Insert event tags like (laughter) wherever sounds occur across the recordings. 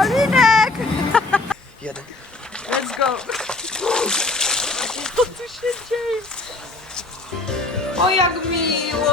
Olinek! Jeden. Let's go! Co tu się dzieje? O, jak miło!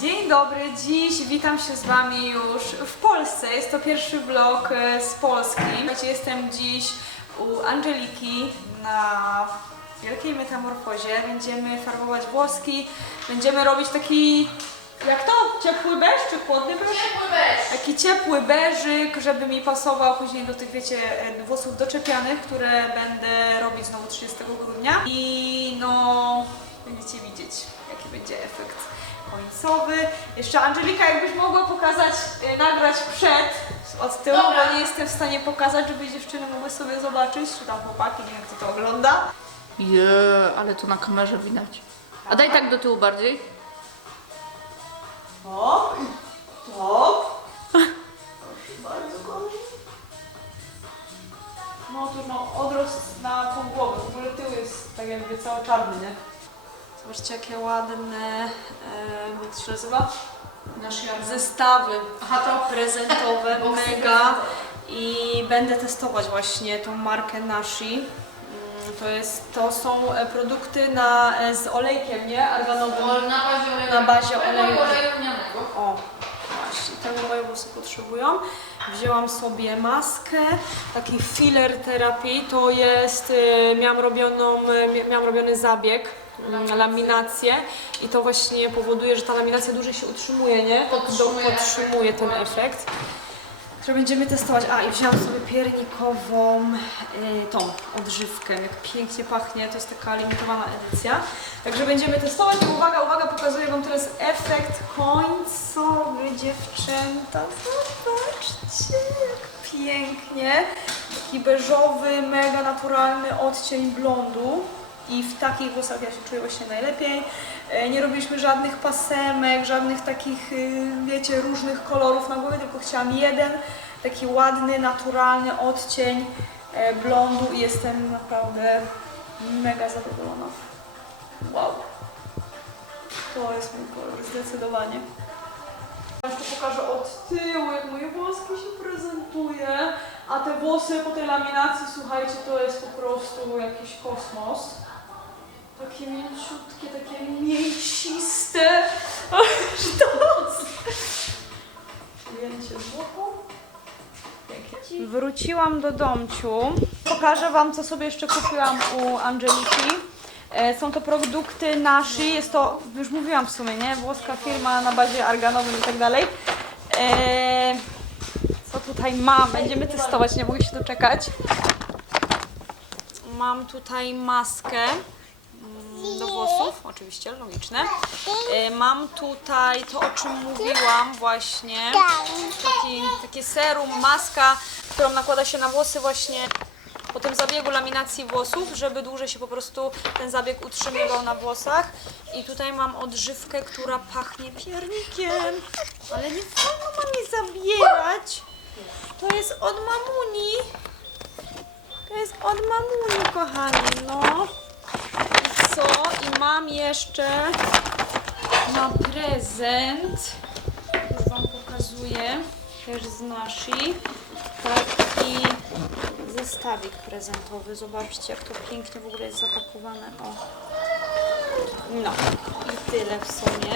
Dzień dobry, dziś witam się z Wami już w Polsce. Jest to pierwszy vlog e, z Polski. Jestem dziś u Angeliki na wielkiej metamorfozie. Będziemy farbować włoski, będziemy robić taki, jak to? Ciepły beż czy chłodny beż? Taki ciepły beżyk, żeby mi pasował później do tych, wiecie, włosów doczepianych, które będę robić znowu 30 grudnia. I no, będziecie widzieć, jaki będzie efekt końcowy. Jeszcze Angelika, jakbyś mogła pokazać, e, nagrać przed, od tyłu, Dobra. bo nie jestem w stanie pokazać, żeby dziewczyny mogły sobie zobaczyć, czy tam chłopaki, nie wiem kto to ogląda. Je, ale to na kamerze widać. A daj tak do tyłu bardziej. Top, top. Proszę bardzo, kochani. No to no, odrost na tą głowę. W ogóle tył jest tak jakby cały czarny, nie? Zobaczcie jakie ładne, e, jak to się nazywa? Nasz Jan. Zestawy Aha, to prezentowe, (laughs) mega. I będę testować właśnie tą markę Nashi. To, jest, to są e, produkty na, e, z olejkiem, nie? Arganowym. Na bazie oleju. Na bazie oleju. O, właśnie, tego moje włosy potrzebują. Wzięłam sobie maskę, taki filler terapii, to jest, y, miałam, robioną, miałam robiony zabieg, laminację i to właśnie powoduje, że ta laminacja dłużej się utrzymuje, nie? Podtrzymuje Do, podtrzymuje ten efekt. Że będziemy testować. A i wzięłam sobie piernikową y, tą odżywkę. Jak pięknie pachnie, to jest taka limitowana edycja. Także będziemy testować. Uwaga, uwaga, pokazuję Wam teraz efekt końcowy dziewczęta. Zobaczcie, jak pięknie. Taki beżowy, mega naturalny odcień blondu. I w takich włosach ja się czuję właśnie najlepiej. E, Nie robiliśmy żadnych pasemek, żadnych takich, y, wiecie, różnych kolorów na głowie, tylko chciałam jeden taki ładny, naturalny odcień e, blondu i jestem naprawdę mega zadowolona. Wow. To jest mój kolor, zdecydowanie. Jeszcze pokażę od tyłu, jak moje włoski się prezentuje, a te włosy po tej laminacji, słuchajcie, to jest po prostu jakiś kosmos. Takie mięciutkie, takie Wróciłam do domciu. Pokażę Wam, co sobie jeszcze kupiłam u Angeliki. E, Są to produkty Nashi, jest to, już mówiłam w sumie, nie? Włoska firma na bazie arganowym i tak dalej. E, Co tutaj mam? Będziemy testować, nie mogę się doczekać. Mam tutaj maskę do włosów, oczywiście, logiczne. E, Mam tutaj to, o czym mówiłam właśnie, taki, takie serum, maska, którą nakłada się na włosy właśnie po tym zabiegu laminacji włosów, żeby dłużej się po prostu ten zabieg utrzymywał na włosach. I tutaj mam odżywkę, która pachnie piernikiem, ale nie wolno ma mi zabierać. To jest od mamuni. To jest od mamuni, kochani, no. Co? I mam jeszcze na prezent, już Wam pokazuję, też z Nashi, taki zestawik prezentowy. Zobaczcie, jak to pięknie w ogóle jest zapakowane. O. No i tyle w sumie.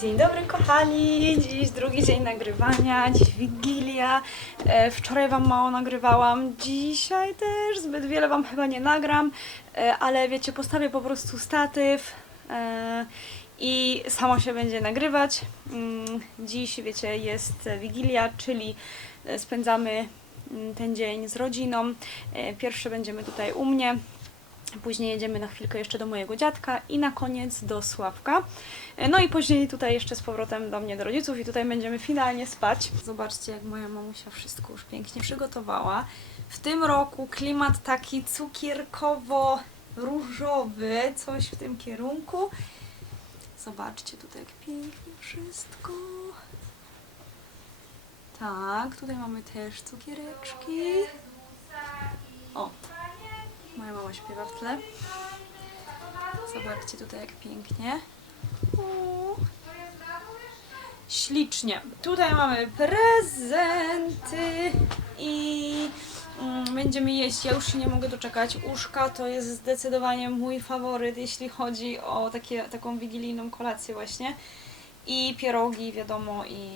Dzień dobry kochani, dziś drugi dzień nagrywania, dziś Wigilia. E, wczoraj Wam mało nagrywałam, dzisiaj też zbyt wiele Wam chyba nie nagram, e, ale wiecie, postawię po prostu statyw e, i samo się będzie nagrywać. Mm, Dziś, wiecie, jest Wigilia, czyli spędzamy mm, ten dzień z rodziną. Pierwszy będziemy tutaj u mnie, Później jedziemy na chwilkę jeszcze do mojego dziadka i na koniec do Sławka. No i później tutaj jeszcze z powrotem do mnie, do rodziców i tutaj będziemy finalnie spać. Zobaczcie, jak moja mamusia wszystko już pięknie przygotowała. W tym roku klimat taki cukierkowo-różowy, coś w tym kierunku. Zobaczcie tutaj, jak pięknie wszystko. Tak, tutaj mamy też cukiereczki. O, Moja mama śpiewa w tle. Zobaczcie tutaj jak pięknie. Ślicznie. Tutaj mamy prezenty i mm, będziemy jeść. Ja już się nie mogę doczekać. Uszka to jest zdecydowanie mój faworyt, jeśli chodzi o takie, taką wigilijną kolację właśnie. I pierogi, wiadomo, i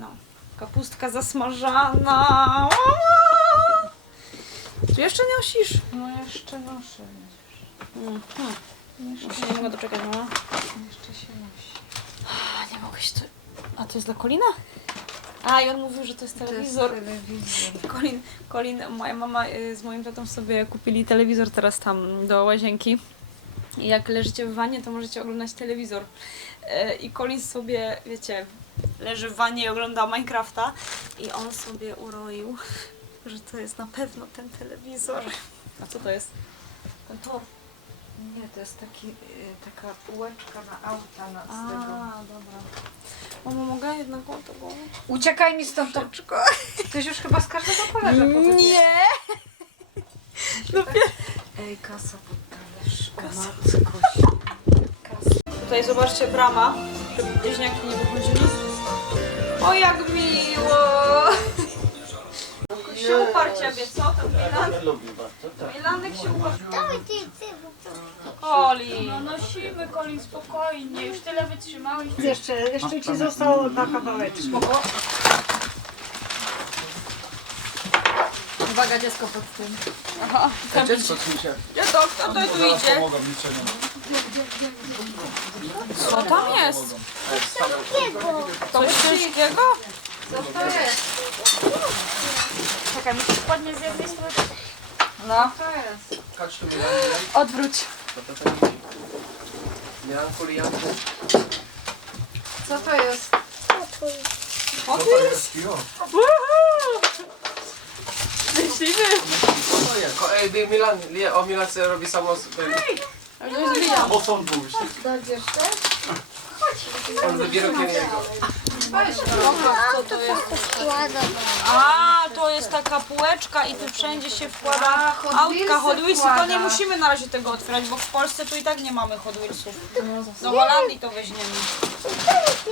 no, kapustka zasmażana. Czy jeszcze nie nosisz? No jeszcze noszę. Mhm. Już się nie mogę doczekać, mama. Jeszcze się nosi. A, nie mogę się to... A to jest dla Kolina? A, i on mówił, że to jest telewizor. telewizor. Colin, Colin, moja mama y, z moim tatą sobie kupili telewizor teraz tam do łazienki. I jak leżycie w wanie, to możecie oglądać telewizor. E, I Colin sobie, wiecie, leży w wanie i ogląda Minecrafta. I on sobie uroił, że to jest na pewno ten telewizor. A co to jest? Ten tor. Nie, to jest taki, y, taka półeczka na auta na A, z tego. dobra. Mamo, mogę jednak o tego? Uciekaj mi stąd, Tomczyko. Ktoś już chyba z każdego kolarza powiedział. Nie! Dopiero. Ej, kasa pod talerz. O matko. Kasa. Tutaj zobaczcie brama, żeby bliźniaki nie wychodzili. O jak miło! Się uparł ciebie, co? Ten Milan? Milanek się uparł. Oli. No nosimy, Kolin, spokojnie. Już tyle wytrzymałeś. Jeszcze, jeszcze ci zostało dwa kawałeczki. Uwaga, dziecko pod tym. Aha, tam Dziecko ćwiczę. Ja to, kto to tu idzie? Pomogą w liczeniu. Co tam jest? Coś ciężkiego? Co to jest? Czekaj, musisz podnieść z jednej strony. No. Co to jest? Chodź tu Milan, Odwróć. to to tak Milanku, Lijanku. Co to jest? O, tu jest. Myślimy. Co to jest? Ko- Ej, Milan, o Milan sobie robi samo... Ale to jest Liam. O, są pójść. Dojdziesz też? On wybiera kierunku. Weź no. Co to jest? A, to jest taka półeczka i tu wszędzie się wkłada autka Hot Wheelsy. To wkłada. nie musimy na razie tego otwierać, bo w Polsce tu i tak nie mamy Hot Wheelsów. Do Holandii to weźmiemy.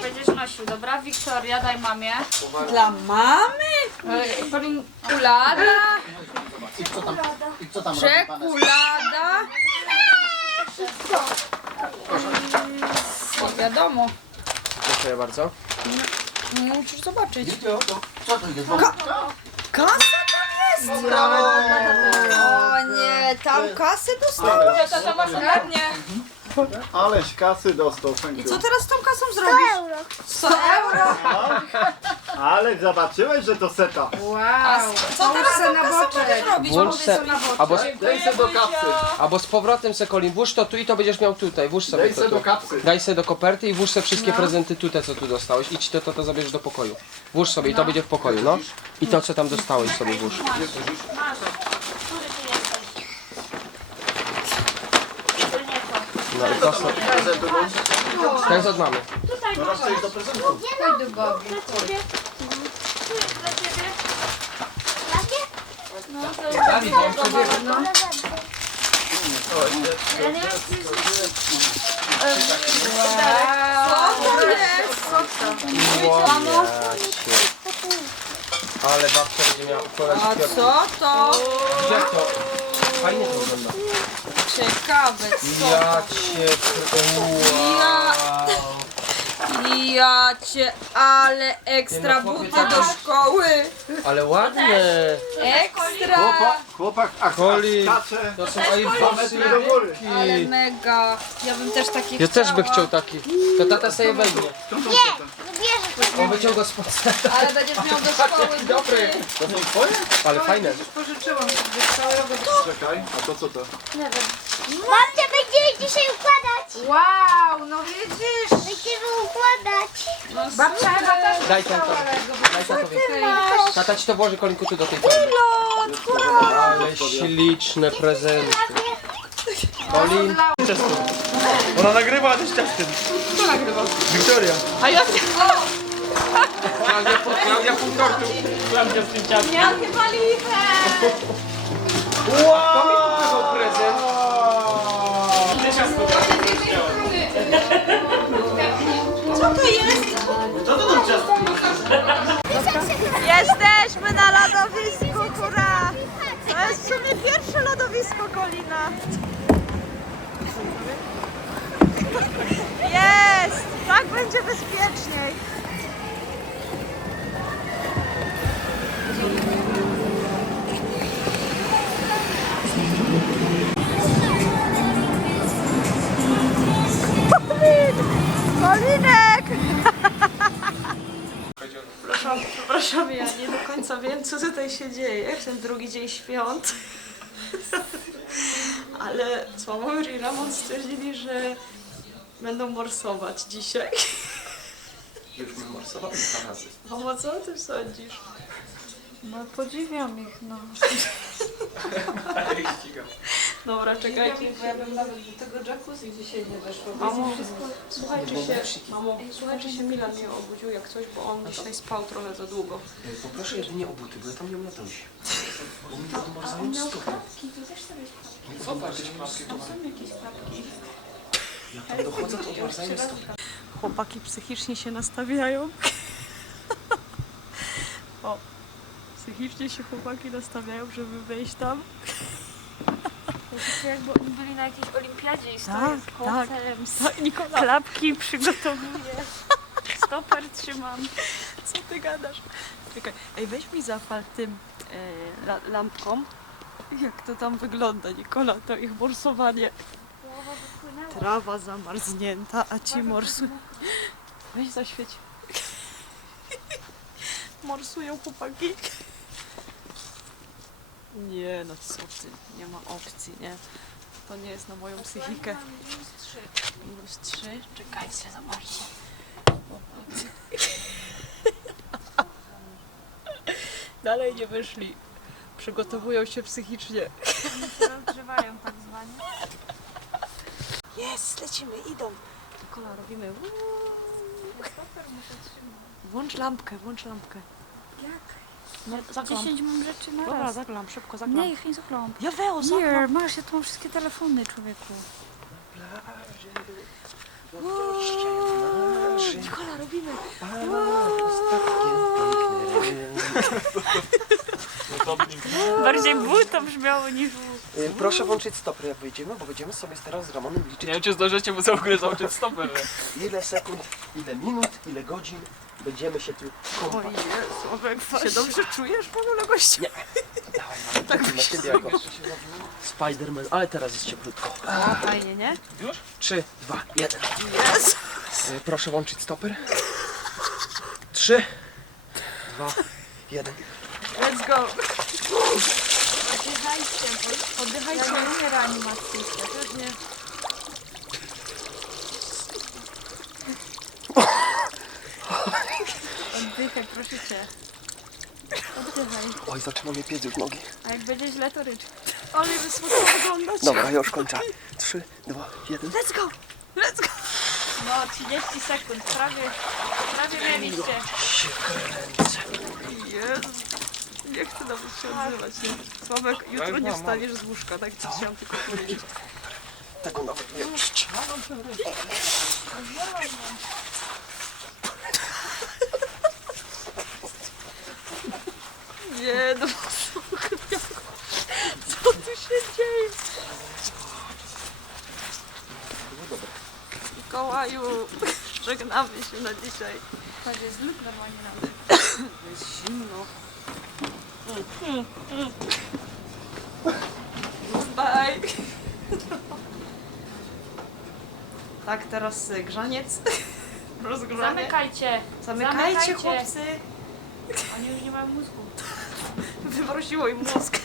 Będziesz nosił, dobra? Wiktoria, daj mamie. Dla mamy? Kulada? I co tam, i co tam robi pan? Czekolada. O, wiadomo. Dziękuję bardzo. Musisz zobaczyć. Widzio, to co to jest? Kasa tam jest! O nie, tam kasy dostałeś. To, to masz ogarnie. Aleś kasy dostał, I co teraz z tą kasą zrobisz? 100 euro. Ale zobaczyłeś, że to seta. Wow. Co teraz tą na kasą boczek. będziesz robić? Włącz Powiedz se, mi. albo, Daj se do kapsy. albo z powrotem se Colin, włóż to tu i to będziesz miał tutaj, włóż sobie Daj to se do tu. kapsy. Daj sobie do koperty i włóż sobie wszystkie prezenty tutaj, co tu dostałeś. Idź to, to, to zabierzesz do pokoju. Włóż sobie i to będzie w pokoju, no. I to, co tam dostałeś sobie włóż. Który ty jesteś? To nie to. No i to, są- to jest od mamy. No raz to jest do prezentu. Chodź do babi. dla ciebie. Tu jest dla ciebie. No to Dani, bo on przebiegł. Mamo, Ale babcia będzie miała układać a kwiaty. co to? Gdzie to? Fajnie to wygląda. Ciekawe, co Ja cię... Wow. Ja cię, ale ekstra Nie no, buty to do też- szkoły. Ale ładne. Ekstra. Chłopak, chłopak, a skacze. To są Dwa metry do góry. Ale mega. Ja bym też taki Ja też by chciała. chciał taki. To tata sobie weźmie. On wyciąga seta. Ale będziesz miał do szkoły (laughs) Dobry. To są twoje? Ale fajne. Już pożyczyłam sobie całego. Czekaj, a to co to? Babcia będzie dzisiaj układać. Wow, no widzisz. Będziemy układać. Babcia chyba też Daj ten to. Daj tatowi. Tata ci to włoży kolinku tu do tej torby. Ale śliczne prezenty. Colin. Ona nagrywa też ciastem. Kto nagrywa? Wiktoria. A ja Klaudia, pół- Klaudia pół tortu. miałam paliwę. To mi kupił prezent. Co to Jesteśmy na lodowisku, hurra! To jest w sumie pierwsze lodowisko Kolina. Jest! Tak będzie bezpieczniej. Co tutaj się dzieje w ten drugi dzień świąt. (laughs) Ale Sławomir i Ramon stwierdzili, że będą morsować dzisiaj. Już my morsowali dwa razy. Mamo, co o tym sądzisz? No podziwiam ich, no. (laughs) Dobra, czekajcie. Bo ja bym nawet do tego jacuzzi dzisiaj nie weszła. Mamo, słuchajcie się, mamo, słuchajcie się, Milan mnie obudził jak coś, bo on dzisiaj spał trochę za długo. E, Poproszę jedynie o buty, bo ja tam nie umiem dojść. Bo mi podmorzają stopy. Nie Zobacz, jak tam dochodzę, to odmarzają stopy. Chłopaki psychicznie się nastawiają. (laughs) O, psychicznie się chłopaki nastawiają, żeby wejść tam. Jakby oni byli na jakiejś olimpiadzie i stoją Tak, z tak. kotem, Tak, Nikola, klapki przygotowuję, stoper trzymam. co ty gadasz? Czekaj, ej, weź mi zapal tym e, la, lampką. Jak to tam wygląda, Nikola, to ich morsowanie. Trawa zamarznięta, a ci morsują. Weź zaświeć. Morsują chłopaki. Nie, no co ty, nie ma opcji, nie? To nie jest na moją psychikę. Minus trzy. Czekajcie, zobaczcie. (laughs) Dalej nie wyszli. Przygotowują się psychicznie. Rozgrzewają tak zwanie. Jest, lecimy, idą. Nikola, robimy. Włącz lampkę, włącz lampkę. Jak? No, zaglam. 10 mam rzeczy na Dobra, raz. zaglam, szybko zaglam. Nie, ich nie zaklął. Ja weo, zaglam. Here, masz, ja tu mam wszystkie telefony, człowieku. Nikola, robimy. Bardziej ból to brzmiało niż E, Proszę włączyć stopy, jak wyjdziemy, bo będziemy sobie teraz z Ramonem liczyć Nie wiem, czy zdążycie, bo za ugry załączyć stopy, że... ile sekund, ile minut, ile godzin będziemy się tu O kąpać. Jezu, się dobrze czujesz, Panu gościu? Dawaj, tak na ciebie jako Spiderman, ale teraz jest cieplutko. O, fajnie, nie? 3, 2, 1. Jest. E, Proszę włączyć stoper. 3, 2, 1. Let's go. Oddychajcie, oddychajcie, ja nie reanimacji. Pewnie. (laughs) Oddychaj, proszę cię. Oddychaj. Oj, zaczyna mnie piec już nogi. A jak będzie źle, to rycz. Ale smutno wyglądać. Dobra, już kończę. 3, 2, 1. Let's go. Let's go. No, 30 sekund, prawie, prawie mieliście. Jezu. Nie chcę nawet się odzywać, nie? Sławek, jutro nie wstaniesz z łóżka, tak ci chciałam tylko powiedzieć. Tego nawet nie czuć. Nie, no co tu się dzieje? Mikołaju, żegnamy się na dzisiaj. Chodź, jest lód normalnie. Jest zimno. Bye. Tak, teraz y, grzaniec. Zamykajcie. Zamykajcie, Zamykajcie. chłopcy. Oni już nie mają mózgu. хорошо, и мозг.